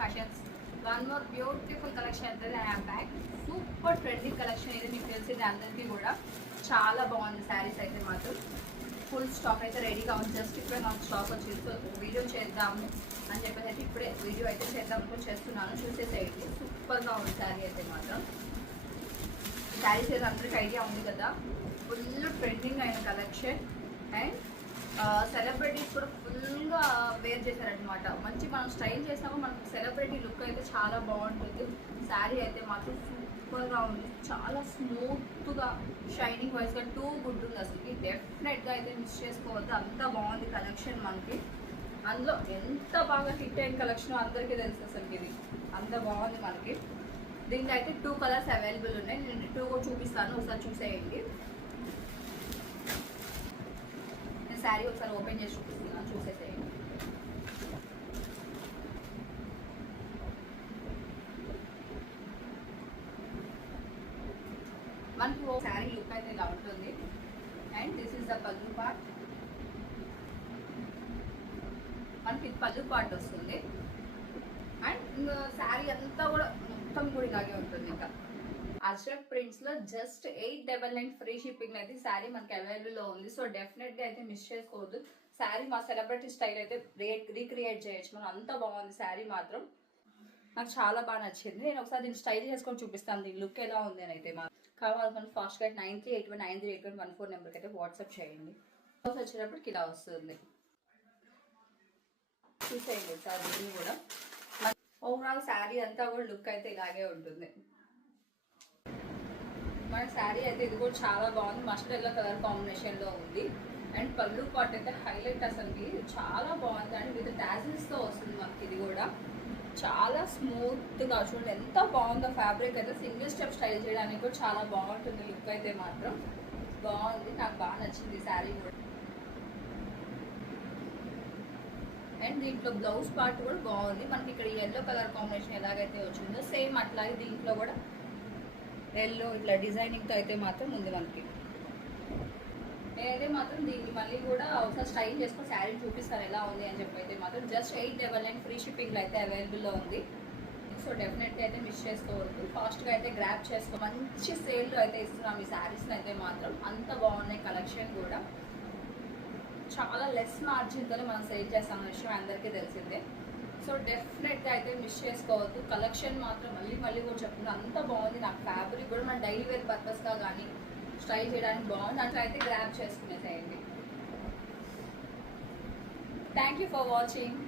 Fashions one more beautiful collection అయితే I have back. Super trending collection ఇది మీకు తెలిసింది అందరికీ కూడా. చాలా బాగుంది శారీస్ అయితే మాత్రం. ఫుల్ స్టాక్ అయితే రెడీగా ఉంది. జస్ట్ ఇప్పుడే నాకు స్టాక్ వచ్చింది. సో వీడియో చేద్దాము అని చెప్పేసి అయితే ఇప్పుడే వీడియో అయితే చేద్దాం అనుకుని చేస్తున్నాను. చూసేసేయండి. సూపర్గా ఉంది శారీ అయితే మాత్రం. శారీస్ అయితే అందరికి ఐడియా ఉంది కదా, ఫుల్ ట్రెండింగ్ అయిన కలెక్షన్. అండ్ సెలబ్రిటీస్ కూడా ఫుల్గా వేర్ చేశారనమాట. మంచి మనం స్టైల్ చేసినాము, మనకు సెలబ్రిటీ లుక్ అయితే చాలా బాగుంటుంది. శారీ అయితే మాత్రం సూపర్గా ఉంది. చాలా స్మూత్గా షైనింగ్ వైజ్గా టూ గుడ్ ఉంది. అసలుకి డెఫినెట్గా అయితే మిస్ చేసుకోవద్దు. అంత బాగుంది కలెక్షన్ మనకి. అందులో ఎంత బాగా హిట్ అయిన కలెక్షన్ అందరికీ తెలుసు అసలుకి. ఇది అంత బాగుంది మనకి. దీంట్లో అయితే 2 కలర్స్ అవైలబుల్ ఉన్నాయి. నేను 2 చూపిస్తాను, ఒకసారి చూసేయండి. నేను శారీ ఒకసారి ఓపెన్ చేసి చూపిస్తున్నాను, చూసేసేయండి. మనకి ఓ శారీ లుక్ అయితే ఇలా ఉంటుంది. అండ్ దిస్ ఇస్ ద పల్లు పార్ట్. మనకి పల్లు పార్ట్ వస్తుంది. అండ్ శారీ అంతా కూడా మొత్తం కూడా ఇలాగే ఉంటుంది. ఇంకా అజ్రక్ ప్రింట్స్ లో జస్ట్ 899 ఫ్రీ షిప్పింగ్ అయితే శారీ మనకి అవైలబుల్ లో ఉంది. సో డెఫినెట్ గా అయితే మిస్ చేసుకోవద్దు. శారీ మా సెలబ్రిటీ స్టైల్ అయితే రీక్రియేట్ చేయొచ్చు మనం. అంత బాగుంది శారీ మాత్రం. నాకు చాలా బాగా నచ్చింది. నేను ఒకసారి దీన్ని స్టైల్ చేసుకొని చూపిస్తాను దీని లుక్ ఎలా ఉంది అని అయితే. కావాలనుకుని ఫాస్ట్ గా 9381938114 నెంబర్కి అయితే వాట్సాప్ చేయండి. వచ్చేటప్పటికి ఇలా వస్తుంది. చూసేయండి సార్. దీన్ని కూడా ఓవరాల్ శారీ అంతా కూడా లుక్ అయితే ఇలాగే ఉంటుంది. మన శారీ అయితే ఇది కూడా చాలా బాగుంది. మస్టర్డ్ ఎల్లో కలర్ కాంబినేషన్ లో ఉంది. అండ్ పళ్ళు పార్ట్ అయితే హైలైట్ అసలుకి చాలా బాగుంది. అండ్ విత్ టాజిల్స్ తో వస్తుంది మనకి. ఇది కూడా చాలా స్మూత్ గా చూడండి ఎంత బాగుందో. ఫ్యాబ్రిక్ అయితే సింగిల్ స్టెప్ స్టైల్ చేయడానికి కూడా చాలా బాగుంటుంది. లుక్ అయితే మాత్రం బాగుంది. నాకు బాగా నచ్చింది శారీ కూడా. అండ్ దీంట్లో బ్లౌజ్ పార్ట్ కూడా బాగుంది. మనకి ఇక్కడ ఎల్లో కలర్ కాంబినేషన్ ఎలాగైతే వచ్చిందో సేమ్ అట్లాగే దీంట్లో కూడా ఎల్లో ఇట్లా డిజైనింగ్తో అయితే మాత్రం ఉంది మనకి. నేనైతే మాత్రం దీన్ని మళ్ళీ కూడా ఒకసారి స్టైల్ చేసుకొని శారీ చూపిస్తాను ఎలా ఉంది అని చెప్పి అయితే మాత్రం. జస్ట్ 899 ఫ్రీ షిప్పింగ్లో అయితే అవైలబుల్లో ఉంది. సో డెఫినెట్గా అయితే మిస్ చేసుకోవద్దు. ఫాస్ట్గా అయితే గ్రాప్ చేసుకో. మంచి సేల్లో అయితే ఇస్తున్నాం ఈ శారీస్ని అయితే మాత్రం. అంత బాగున్నాయి కలెక్షన్ కూడా. చాలా లెస్ మార్జిన్తోనే మనం సేల్ చేస్తామన్న విషయం అందరికీ తెలిసిందే. సో డెఫినెట్గా అయితే మిస్ చేసుకోవద్దు. కలెక్షన్ మాత్రం మళ్ళీ మళ్ళీ కూడా చెప్తున్నాను అంత బాగుంది. నాకు ఫ్యాబ్రిక్ కూడా మన డైలీ వేర్ పర్పస్గా కానీ స్టైల్ చేయడానికి బాగుంది. అట్లా అయితే గ్రాప్ చేసుకునేసేయండి. Thank you for watching.